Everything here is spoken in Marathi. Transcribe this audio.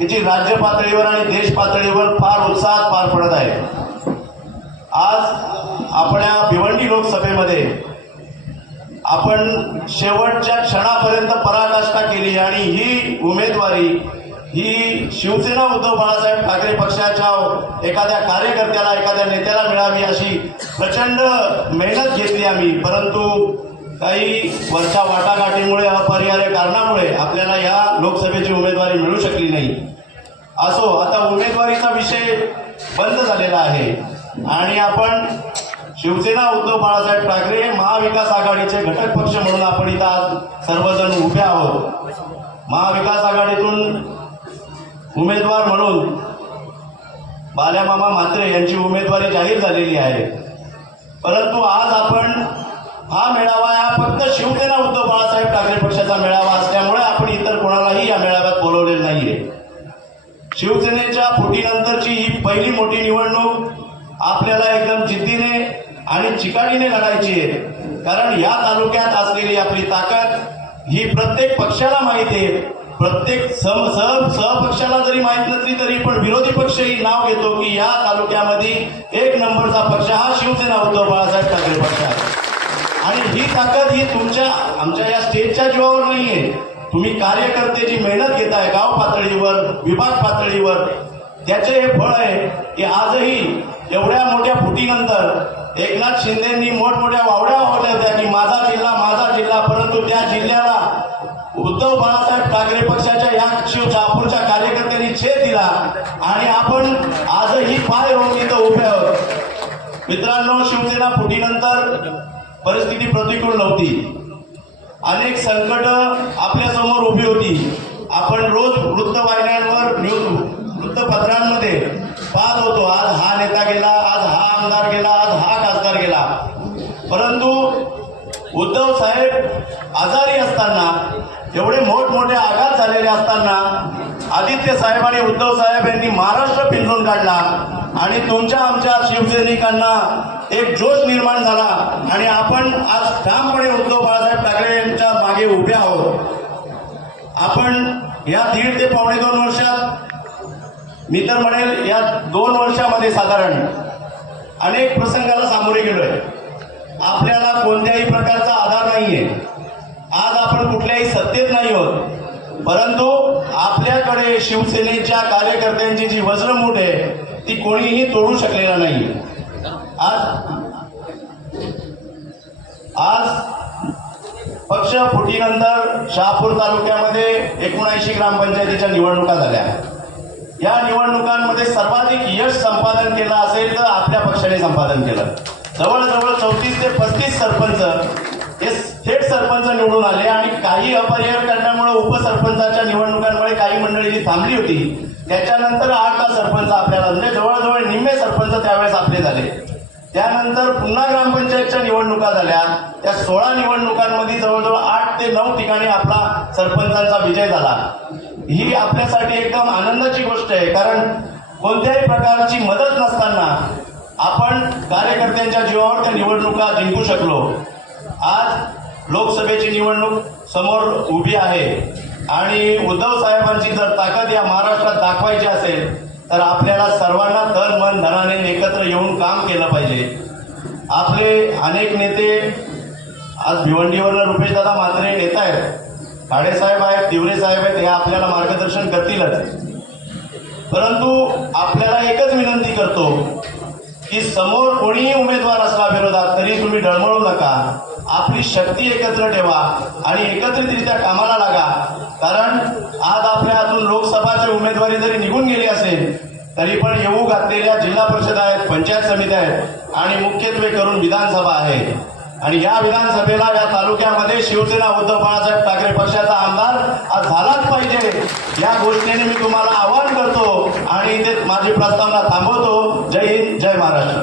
तिची जी राज्य पातळीवर आणि देश पातळीवर फार उत्साहात पार पडत आहे. आज आपल्या भिवंडी लोकसभेमध्ये आपण शेवटच्या क्षणापर्यंत पराकाष्ठा केली आणि ही उमेदवारी ही शिवसेना उद्धव बाळासाहेब ठाकरे पक्षाच्या एखाद्या कार्यकर्त्याला एखाद्या नेत्याला मिळावी अशी प्रचंड मेहनत घेतली आम्ही. परंतु काही वरच्या वाटाघाटीमुळे अपरिहार्य कारणामुळे आपल्याला या लोकसभेची उमेदवारी मिळू शकली नाही. असो आता उमेदवारीचा विषय बंद झालेला आहे. आणि आपण शिवसेना उद्धव बाळासाहेब ठाकरे महाविकास आघाडीचे घटक पक्ष म्हणून आपण इथं आज सर्वजण उभे आहोत. महाविकास आघाडीतून उमेदवार म्हणून बाल्यामामा म्हात्रे यांची उमेदवारी जाहीर झालेली आहे. परंतु आज आपण हा मेळावा हा फक्त शिवसेना उद्धव बाळासाहेब ठाकरे पक्षाचा मेळावा असल्यामुळे आपण इतर कोणालाही या मेळाव्यात बोलवलेलं नाहीये. शिवसेनेच्या फुटीनंतरची ही पहिली मोठी निवडणूक आपल्याला एकदम जिद्दीने आणि चिकाटीने लढायची आहे. कारण या तालुक्यात असलेली आपली ताकद ही प्रत्येक पक्षाला माहिती आहे. प्रत्येक सम सह सहपक्षाला जरी माहीत नसली तरी पण विरोधी पक्षही नाव घेतो की या तालुक्यामध्ये एक नंबरचा पक्ष हा शिवसेना उद्धव बाळासाहेब ठाकरे पक्ष आहे. आणि ही ताकद ही तुमच्या आमच्या या स्टेजच्या जीवावर नाहीये. तुम्ही कार्यकर्ते जी मेहनत घेताय गाव पातळीवर विभाग पातळीवर. त्याचे हे फळ आहे की आजही एवढ्या मोठ्या फुटीनंतर एकनाथ शिंदेंनी मोठमोठ्या वावड्या वावल्या होत्या की माझा जिल्हा माझा जिल्हा परंतु त्या जिल्ह्याला उद्धव बाळासाहेब ठाकरे पक्षाच्या या शिवजापूरच्या कार्यकर्त्यांनी छेद दिला. आणि आपण आजही पाय होऊन इथं उभे आहोत. मित्रांनो शिवसेना फुटीनंतर परिस्थिती प्रतिकूल नव्हती. अनेक संकट आपल्यासमोर उभी होती. आपण रोज वृत्तवाहिन्यांवर न्यूज वृत्तपत्रांमध्ये पाहत होतो आज हा नेता गेला आज हा आमदार गेला आज हा खासदार गेला. परंतु उद्धव साहेब आजारी असताना एवढे मोठमोठे आघात झालेले असताना आदित्य साहेब आणि उद्धव साहेब यांनी महाराष्ट्र पिंजून काढला आणि तुमच्या आमच्या शिवसैनिकांना एक जोश निर्माण झाला आणि आपण आज ठामपणे उद्धव बाळासाहेब ठाकरे यांच्या मागे उभे आहोत. आपण या दीड ते पावणे दोन वर्षात मी तर म्हणेल या दोन वर्षामध्ये साधारण अनेक प्रसंगाला सामोरे गेलोय. आपल्याला कोणत्याही प्रकारचा आधार नाहीये. आज आपण कुठल्याही सत्तेत नाही आहोत. परंतु आपल्याकडे शिवसेनेच्या कार्यकर्त्यांची जी वज्रमूठ आहे ती कोणीही तोडू शकलेला नाही आज आज पक्ष फुटीनंतर शहापूर तालुक्यामध्ये एकोणऐंशी ग्रामपंचायतीच्या निवडणुका झाल्या. या निवडणुकांमध्ये सर्वाधिक यश संपादन केलं असेल तर आपल्या पक्षाने संपादन केलं. जवळजवळ चौतीस ते पस्तीस सरपंच हे थेट सरपंच निवडून आले आणि काही अपरिहार्य करण्यामुळे उपसरपंचाच्या निवडणुकांमुळे काही मंडळी जी थांबली होती. त्याच्यानंतर आठ सरपंच आपल्याला म्हणजे जवळजवळ निम्मे सरपंच त्यावेळेस आपले झाले. त्यानंतर पुन्हा ग्रामपंचायतच्या निवडणुका झाल्या. त्या सोळा निवडणुकांमध्ये जवळजवळ आठ ते नऊ ठिकाणी आपला सरपंचांचा विजय झाला. ही आपल्यासाठी एकदम आनंदाची गोष्ट आहे कारण कोणत्याही प्रकारची मदत नसताना आपण कार्यकर्त्यांच्या जीवावर त्या निवडणुका जिंकू शकलो. आज लोकसभेची निवडणूक समोर उभी आहे आणि उद्धव साहेबांची जर ताकद या महाराष्ट्रात दाखवायची असेल तर आपल्याला सर्वांना तन मन धनाने एकत्र येऊन काम केलं पाहिजे. आपले अनेक नेते आज भिवंडीवरनं रुपेश दादा म्हात्रे येत आहेत. खाडेसाहेब आहेत तिवरे साहेब आहेत हे आपल्याला मार्गदर्शन करतीलच. परंतु आपल्याला एकच विनंती करतो की समोर कोणीही उमेदवार असला विरोधात तरी तुम्ही डळमळू नका. आपली शक्ती एकत्र ठेवा आणि एकत्रितरित्या कामाला लागा. कारण आज आपल्या हातून लोकसभाची उमेदवारी जरी निघून गेली असेल तरी पण येऊ घातलेल्या जिल्हा परिषद आहेत पंचायत समित्या आहेत आणि मुख्यत्वे करून विधानसभा आहे. आणि या विधानसभेला या तालुक्यामध्ये शिवसेना उद्धव बाळासाहेब ठाकरे पक्षाचा आमदार आज झालाच पाहिजे. या गोष्टीने मी तुम्हाला आवाहन करतो आणि इथे माझी प्रस्तावना थांबवतो. जय हिंद जय महाराष्ट्र.